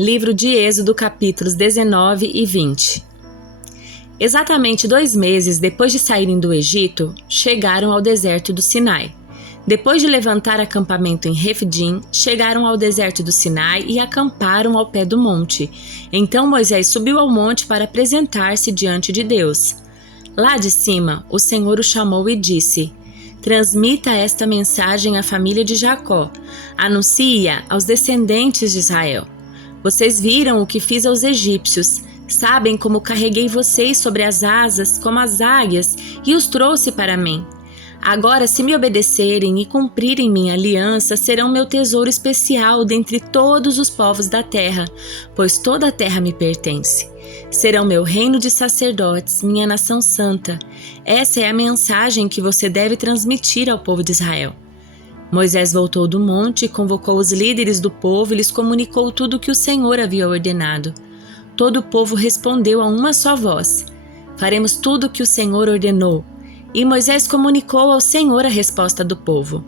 Livro de Êxodo, capítulos 19 e 20. Exatamente 2 meses depois de saírem do Egito, chegaram ao deserto do Sinai. Depois de levantar acampamento em Refidim, chegaram ao deserto do Sinai e acamparam ao pé do monte. Então Moisés subiu ao monte para apresentar-se diante de Deus. Lá de cima, o Senhor o chamou e disse: transmita esta mensagem à família de Jacó, anuncie-a aos descendentes de Israel. Vocês viram o que fiz aos egípcios, sabem como carreguei vocês sobre as asas como as águias e os trouxe para mim. Agora, se me obedecerem e cumprirem minha aliança, serão meu tesouro especial dentre todos os povos da terra, pois toda a terra me pertence. Serão meu reino de sacerdotes, minha nação santa. Essa é a mensagem que você deve transmitir ao povo de Israel. Moisés voltou do monte, convocou os líderes do povo e lhes comunicou tudo o que o Senhor havia ordenado. Todo o povo respondeu a uma só voz: faremos tudo o que o Senhor ordenou. E Moisés comunicou ao Senhor a resposta do povo.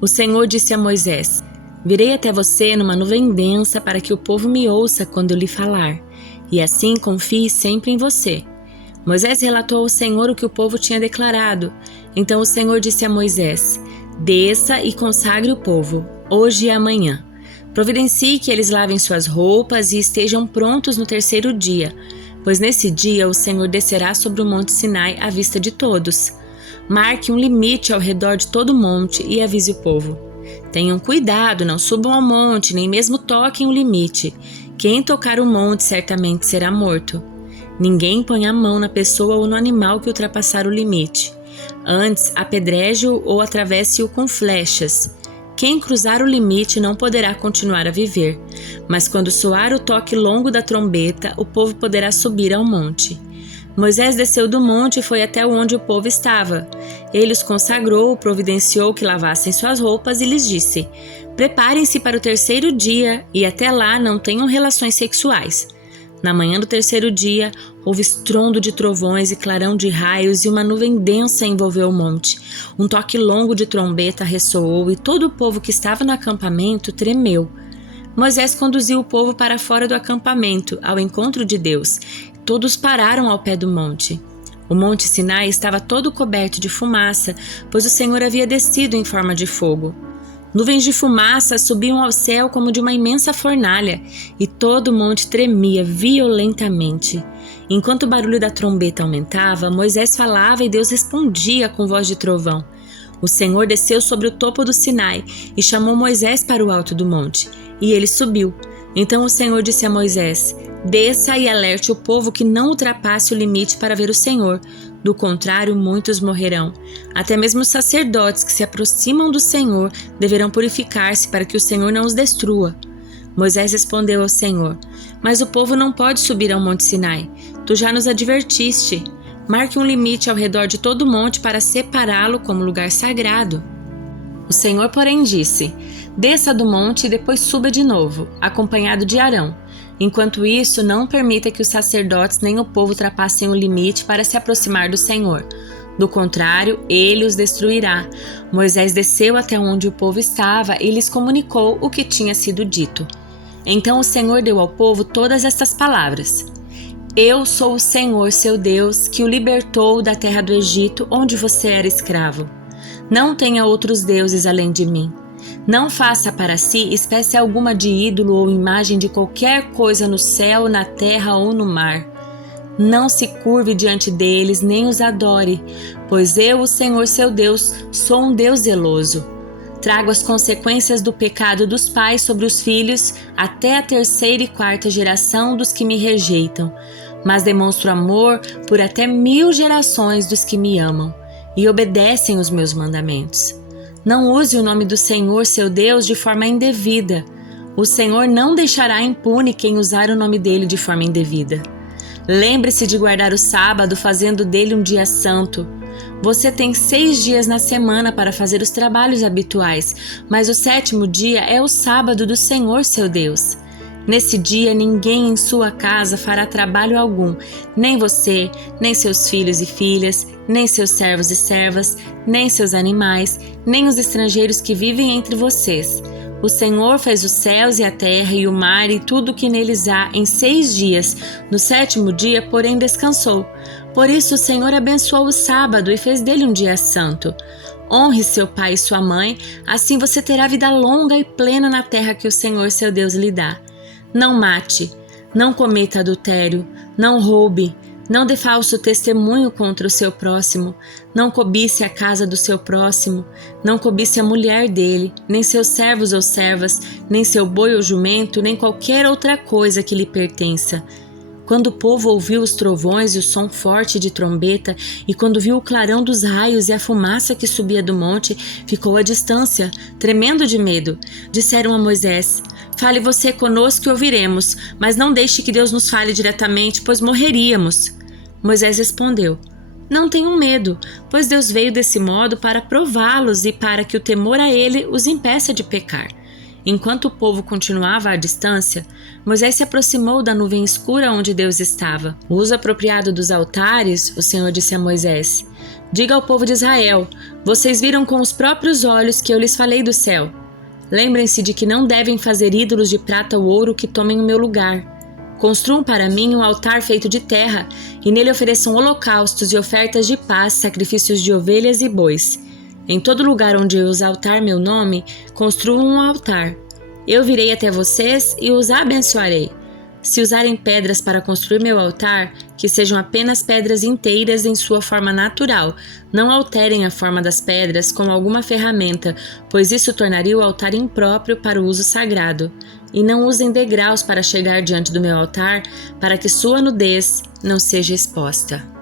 O Senhor disse a Moisés: virei até você numa nuvem densa para que o povo me ouça quando eu lhe falar, e assim confie sempre em você. Moisés relatou ao Senhor o que o povo tinha declarado. Então o Senhor disse a Moisés: desça e consagre o povo, hoje e amanhã. Providencie que eles lavem suas roupas e estejam prontos no 3º dia, pois nesse dia o Senhor descerá sobre o monte Sinai à vista de todos. Marque um limite ao redor de todo o monte e avise o povo. Tenham cuidado, não subam ao monte, nem mesmo toquem o limite. Quem tocar o monte certamente será morto. Ninguém põe a mão na pessoa ou no animal que ultrapassar o limite. Antes, apedreje-o ou atravesse-o com flechas. Quem cruzar o limite não poderá continuar a viver, mas quando soar o toque longo da trombeta, o povo poderá subir ao monte. Moisés desceu do monte e foi até onde o povo estava. Ele os consagrou, providenciou que lavassem suas roupas e lhes disse: preparem-se para o 3º dia e até lá não tenham relações sexuais. Na manhã do 3º dia, houve estrondo de trovões e clarão de raios e uma nuvem densa envolveu o monte. Um toque longo de trombeta ressoou e todo o povo que estava no acampamento tremeu. Moisés conduziu o povo para fora do acampamento, ao encontro de Deus. Todos pararam ao pé do monte. O monte Sinai estava todo coberto de fumaça, pois o Senhor havia descido em forma de fogo. Nuvens de fumaça subiam ao céu como de uma imensa fornalha, e todo o monte tremia violentamente. Enquanto o barulho da trombeta aumentava, Moisés falava e Deus respondia com voz de trovão. O Senhor desceu sobre o topo do Sinai e chamou Moisés para o alto do monte, e ele subiu. Então o Senhor disse a Moisés: desça e alerte o povo que não ultrapasse o limite para ver o Senhor. Do contrário, muitos morrerão. Até mesmo os sacerdotes que se aproximam do Senhor deverão purificar-se para que o Senhor não os destrua. Moisés respondeu ao Senhor: mas o povo não pode subir ao monte Sinai. Tu já nos advertiste. Marque um limite ao redor de todo o monte para separá-lo como lugar sagrado. O Senhor, porém, disse: desça do monte e depois suba de novo, acompanhado de Arão. Enquanto isso, não permita que os sacerdotes nem o povo ultrapassem o limite para se aproximar do Senhor. Do contrário, ele os destruirá. Moisés desceu até onde o povo estava e lhes comunicou o que tinha sido dito. Então o Senhor deu ao povo todas estas palavras: eu sou o Senhor, seu Deus, que o libertou da terra do Egito, onde você era escravo. Não tenha outros deuses além de mim. Não faça para si espécie alguma de ídolo ou imagem de qualquer coisa no céu, na terra ou no mar. Não se curve diante deles, nem os adore, pois eu, o Senhor seu Deus, sou um Deus zeloso. Trago as consequências do pecado dos pais sobre os filhos até a 3ª e 4ª geração dos que me rejeitam, mas demonstro amor por até 1000 gerações dos que me amam e obedecem os meus mandamentos. Não use o nome do Senhor, seu Deus, de forma indevida. O Senhor não deixará impune quem usar o nome dele de forma indevida. Lembre-se de guardar o sábado, fazendo dele um dia santo. Você tem 6 dias na semana para fazer os trabalhos habituais, mas o 7º dia é o sábado do Senhor, seu Deus. Nesse dia, ninguém em sua casa fará trabalho algum, nem você, nem seus filhos e filhas, nem seus servos e servas, nem seus animais, nem os estrangeiros que vivem entre vocês. O Senhor fez os céus e a terra e o mar e tudo o que neles há em 6 dias. No 7º dia, porém, descansou. Por isso o Senhor abençoou o sábado e fez dele um dia santo. Honre seu pai e sua mãe, assim você terá vida longa e plena na terra que o Senhor seu Deus lhe dá. Não mate, não cometa adultério, não roube, não dê falso testemunho contra o seu próximo, não cobice a casa do seu próximo, não cobice a mulher dele, nem seus servos ou servas, nem seu boi ou jumento, nem qualquer outra coisa que lhe pertença. Quando o povo ouviu os trovões e o som forte de trombeta, e quando viu o clarão dos raios e a fumaça que subia do monte, ficou à distância, tremendo de medo. Disseram a Moisés: Fale você conosco e ouviremos, mas não deixe que Deus nos fale diretamente, pois morreríamos. Moisés respondeu: Não tenham medo, pois Deus veio desse modo para prová-los e para que o temor a ele os impeça de pecar. Enquanto o povo continuava à distância, Moisés se aproximou da nuvem escura onde Deus estava. O uso apropriado dos altares, o Senhor disse a Moisés: Diga ao povo de Israel: Vocês viram com os próprios olhos que eu lhes falei do céu. Lembrem-se de que não devem fazer ídolos de prata ou ouro que tomem o meu lugar. Construam para mim um altar feito de terra, e nele ofereçam holocaustos e ofertas de paz, sacrifícios de ovelhas e bois. Em todo lugar onde eu exaltar meu nome, construam um altar. Eu virei até vocês e os abençoarei. Se usarem pedras para construir meu altar, que sejam apenas pedras inteiras em sua forma natural. Não alterem a forma das pedras com alguma ferramenta, pois isso tornaria o altar impróprio para o uso sagrado. E não usem degraus para chegar diante do meu altar, para que sua nudez não seja exposta.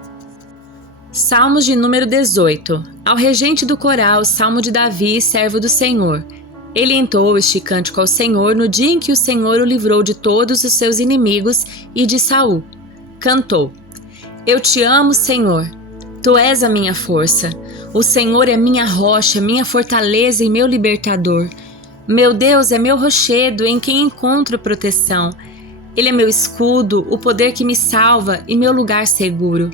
Salmos de número 18. Ao regente do coral, Salmo de Davi, servo do Senhor. Ele entoou este cântico ao Senhor no dia em que o Senhor o livrou de todos os seus inimigos e de Saul. Cantou: Eu te amo, Senhor. Tu és a minha força. O Senhor é minha rocha, minha fortaleza e meu libertador. Meu Deus é meu rochedo, em quem encontro proteção. Ele é meu escudo, o poder que me salva e meu lugar seguro.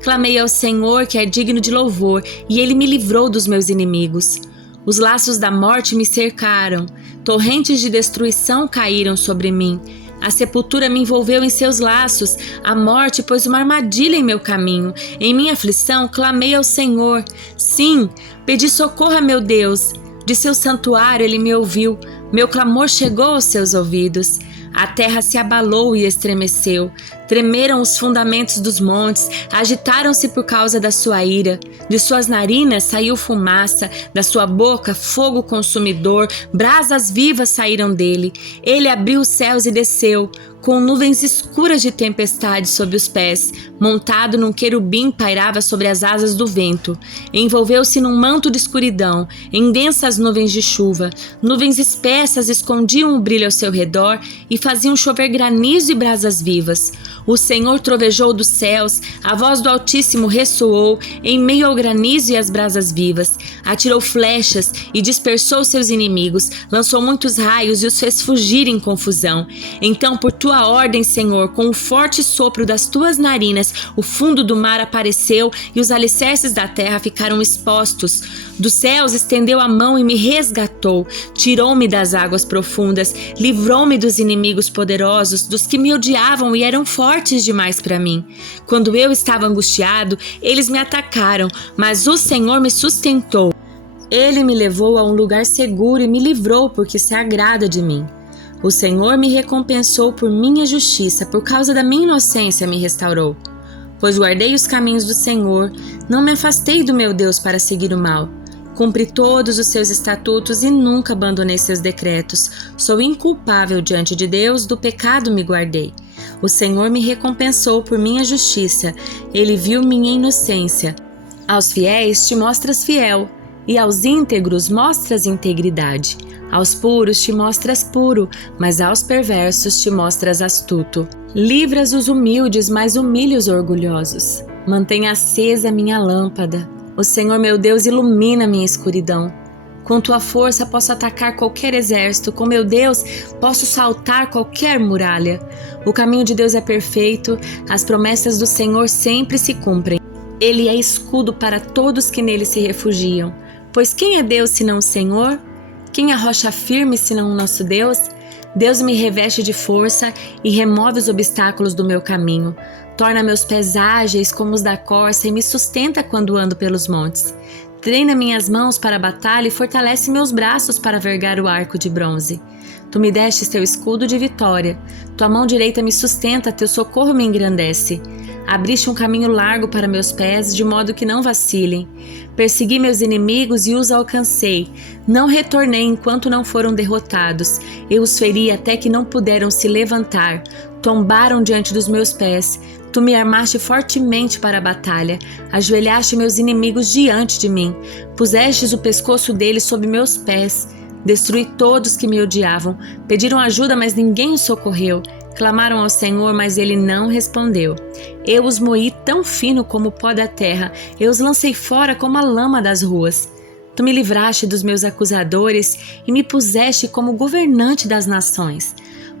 Clamei ao Senhor, que é digno de louvor, e Ele me livrou dos meus inimigos. Os laços da morte me cercaram, torrentes de destruição caíram sobre mim. A sepultura me envolveu em seus laços, a morte pôs uma armadilha em meu caminho. Em minha aflição, clamei ao Senhor. Sim, pedi socorro a meu Deus. De seu santuário Ele me ouviu, meu clamor chegou aos seus ouvidos. A terra se abalou e estremeceu, tremeram os fundamentos dos montes, agitaram-se por causa da sua ira. De suas narinas saiu fumaça, da sua boca fogo consumidor, brasas vivas saíram dele. Ele abriu os céus e desceu, com nuvens escuras de tempestade sob os pés. Montado num querubim pairava sobre as asas do vento. Envolveu-se num manto de escuridão, em densas nuvens de chuva. Nuvens espessas escondiam o brilho ao seu redor e faziam chover granizo e brasas vivas. O Senhor trovejou dos céus, a voz do Altíssimo ressoou em meio ao granizo e às brasas vivas. Atirou flechas e dispersou seus inimigos, lançou muitos raios e os fez fugir em confusão. Então, por tua ordem, Senhor, com o forte sopro das tuas narinas, o fundo do mar apareceu e os alicerces da terra ficaram expostos. Dos céus estendeu a mão e me resgatou, tirou-me das águas profundas, livrou-me dos inimigos poderosos, dos que me odiavam e eram fortes demais para mim. Quando eu estava angustiado, eles me atacaram, mas o Senhor me sustentou. Ele me levou a um lugar seguro e me livrou porque se agrada de mim. O Senhor me recompensou por minha justiça, por causa da minha inocência me restaurou. Pois guardei os caminhos do Senhor, não me afastei do meu Deus para seguir o mal. Cumpri todos os seus estatutos e nunca abandonei seus decretos. Sou inculpável diante de Deus, do pecado me guardei. O Senhor me recompensou por minha justiça, Ele viu minha inocência. Aos fiéis te mostras fiel, e aos íntegros mostras integridade. Aos puros te mostras puro, mas aos perversos te mostras astuto. Livras os humildes, mas humilha os orgulhosos. Mantém acesa minha lâmpada. O Senhor meu Deus ilumina minha escuridão. Com tua força posso atacar qualquer exército, com meu Deus posso saltar qualquer muralha. O caminho de Deus é perfeito, as promessas do Senhor sempre se cumprem. Ele é escudo para todos que nele se refugiam. Pois quem é Deus senão o Senhor? Quem é rocha firme senão o nosso Deus? Deus me reveste de força e remove os obstáculos do meu caminho. Torna meus pés ágeis como os da corça e me sustenta quando ando pelos montes. Treina minhas mãos para a batalha e fortalece meus braços para vergar o arco de bronze. Tu me destes teu escudo de vitória. Tua mão direita me sustenta, teu socorro me engrandece. Abriste um caminho largo para meus pés, de modo que não vacilem. Persegui meus inimigos e os alcancei. Não retornei enquanto não foram derrotados. Eu os feri até que não puderam se levantar. Tombaram diante dos meus pés. Tu me armaste fortemente para a batalha. Ajoelhaste meus inimigos diante de mim. Pusestes o pescoço deles sob meus pés. Destruí todos que me odiavam. Pediram ajuda, mas ninguém os socorreu. Clamaram ao Senhor, mas ele não respondeu. Eu os moí tão fino como o pó da terra. Eu os lancei fora como a lama das ruas. Tu me livraste dos meus acusadores e me puseste como governante das nações.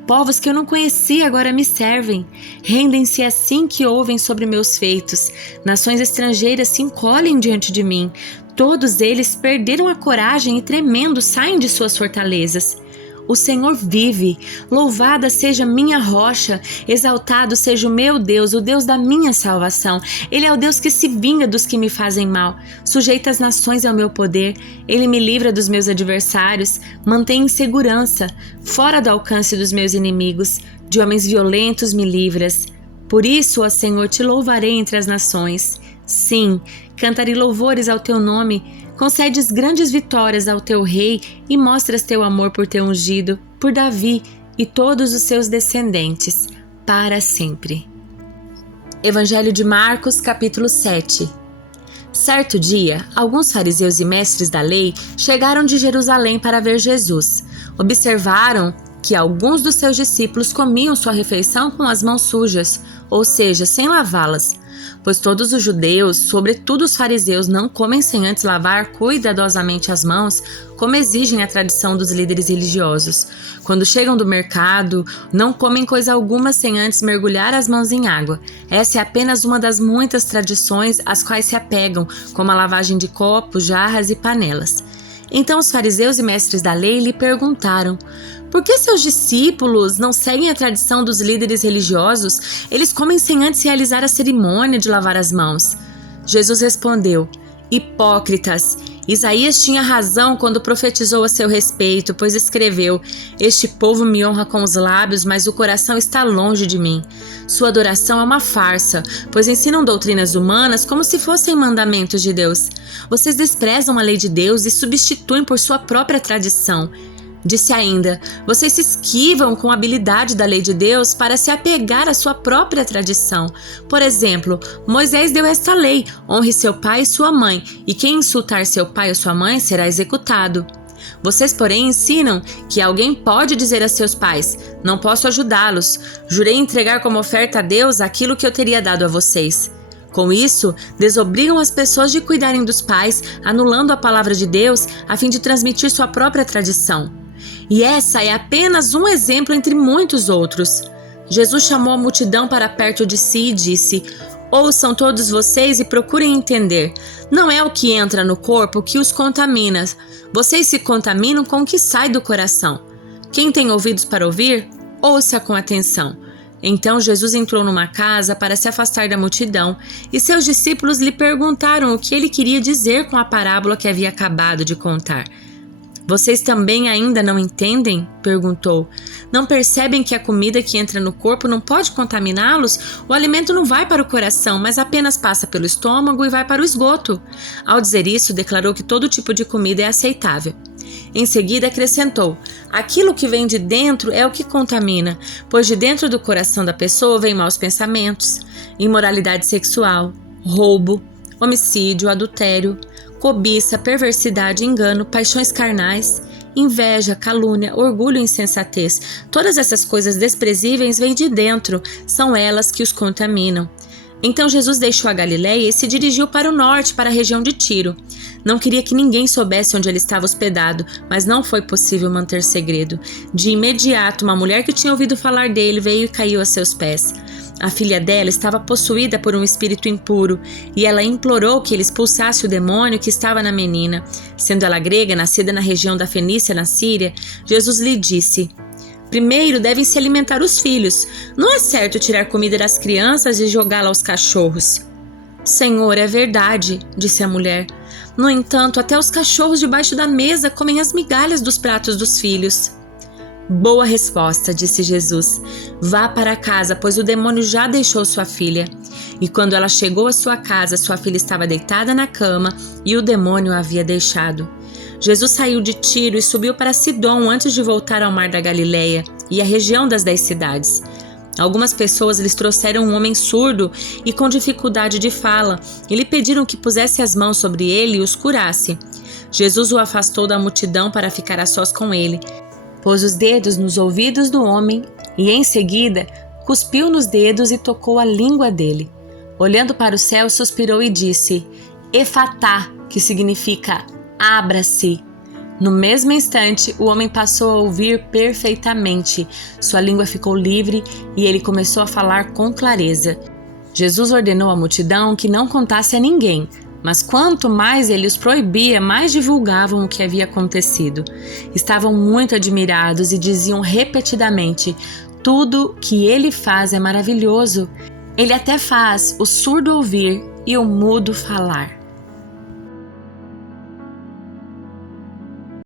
Povos que eu não conhecia agora me servem. Rendem-se assim que ouvem sobre meus feitos. Nações estrangeiras se encolhem diante de mim. Todos eles perderam a coragem e tremendo saem de suas fortalezas. O Senhor vive, louvada seja minha rocha, exaltado seja o meu Deus, o Deus da minha salvação. Ele é o Deus que se vinga dos que me fazem mal, sujeita as nações ao meu poder. Ele me livra dos meus adversários, mantém em segurança, fora do alcance dos meus inimigos. De homens violentos me livras. Por isso, ó Senhor, te louvarei entre as nações. Sim, cantarei louvores ao teu nome. Concedes grandes vitórias ao teu rei e mostras teu amor por teu ungido, por Davi e todos os seus descendentes, para sempre. Evangelho de Marcos, capítulo 7. Certo dia, alguns fariseus e mestres da lei chegaram de Jerusalém para ver Jesus. Observaram que alguns dos seus discípulos comiam sua refeição com as mãos sujas, ou seja, sem lavá-las. Pois todos os judeus, sobretudo os fariseus, não comem sem antes lavar cuidadosamente as mãos, como exigem a tradição dos líderes religiosos. Quando chegam do mercado, não comem coisa alguma sem antes mergulhar as mãos em água. Essa é apenas uma das muitas tradições às quais se apegam, como a lavagem de copos, jarras e panelas. Então os fariseus e mestres da lei lhe perguntaram: por que seus discípulos não seguem a tradição dos líderes religiosos? Eles comem sem antes realizar a cerimônia de lavar as mãos. Jesus respondeu: hipócritas! Isaías tinha razão quando profetizou a seu respeito, pois escreveu: este povo me honra com os lábios, mas o coração está longe de mim. Sua adoração é uma farsa, pois ensinam doutrinas humanas como se fossem mandamentos de Deus. Vocês desprezam a lei de Deus e substituem por sua própria tradição. Disse ainda: vocês se esquivam com habilidade da lei de Deus para se apegar à sua própria tradição. Por exemplo, Moisés deu esta lei: honre seu pai e sua mãe, e quem insultar seu pai ou sua mãe será executado. Vocês, porém, ensinam que alguém pode dizer a seus pais: não posso ajudá-los, jurei entregar como oferta a Deus aquilo que eu teria dado a vocês. Com isso, desobrigam as pessoas de cuidarem dos pais, anulando a palavra de Deus a fim de transmitir sua própria tradição. E essa é apenas um exemplo entre muitos outros. Jesus chamou a multidão para perto de si e disse: ouçam todos vocês e procurem entender. Não é o que entra no corpo que os contamina. Vocês se contaminam com o que sai do coração. Quem tem ouvidos para ouvir, ouça com atenção. Então Jesus entrou numa casa para se afastar da multidão, e seus discípulos lhe perguntaram o que ele queria dizer com a parábola que havia acabado de contar. Vocês também ainda não entendem? Perguntou. Não percebem que a comida que entra no corpo não pode contaminá-los? O alimento não vai para o coração, mas apenas passa pelo estômago e vai para o esgoto. Ao dizer isso, declarou que todo tipo de comida é aceitável. Em seguida acrescentou: aquilo que vem de dentro é o que contamina, pois de dentro do coração da pessoa vêm maus pensamentos, imoralidade sexual, roubo, homicídio, adultério, cobiça, perversidade, engano, paixões carnais, inveja, calúnia, orgulho e insensatez. Todas essas coisas desprezíveis vêm de dentro, são elas que os contaminam. Então Jesus deixou a Galiléia e se dirigiu para o norte, para a região de Tiro. Não queria que ninguém soubesse onde ele estava hospedado, mas não foi possível manter segredo. De imediato, uma mulher que tinha ouvido falar dele veio e caiu a seus pés. A filha dela estava possuída por um espírito impuro e ela implorou que ele expulsasse o demônio que estava na menina. Sendo ela grega, nascida na região da Fenícia, na Síria, Jesus lhe disse: primeiro devem se alimentar os filhos. Não é certo tirar comida das crianças e jogá-la aos cachorros. Senhor, é verdade, disse a mulher. No entanto, até os cachorros debaixo da mesa comem as migalhas dos pratos dos filhos. Boa resposta, disse Jesus. Vá para casa, pois o demônio já deixou sua filha. E quando ela chegou à sua casa, sua filha estava deitada na cama e o demônio a havia deixado. Jesus saiu de Tiro e subiu para Sidom antes de voltar ao mar da Galileia e à região das 10 cidades. Algumas pessoas lhes trouxeram um homem surdo e com dificuldade de fala e lhe pediram que pusesse as mãos sobre ele e os curasse. Jesus o afastou da multidão para ficar a sós com ele. Pôs os dedos nos ouvidos do homem e, em seguida, cuspiu nos dedos e tocou a língua dele. Olhando para o céu, suspirou e disse: Efatá, que significa abra-se. No mesmo instante, o homem passou a ouvir perfeitamente. Sua língua ficou livre e ele começou a falar com clareza. Jesus ordenou à multidão que não contasse a ninguém, mas quanto mais ele os proibia, mais divulgavam o que havia acontecido. Estavam muito admirados e diziam repetidamente: tudo que ele faz é maravilhoso. Ele até faz o surdo ouvir e o mudo falar.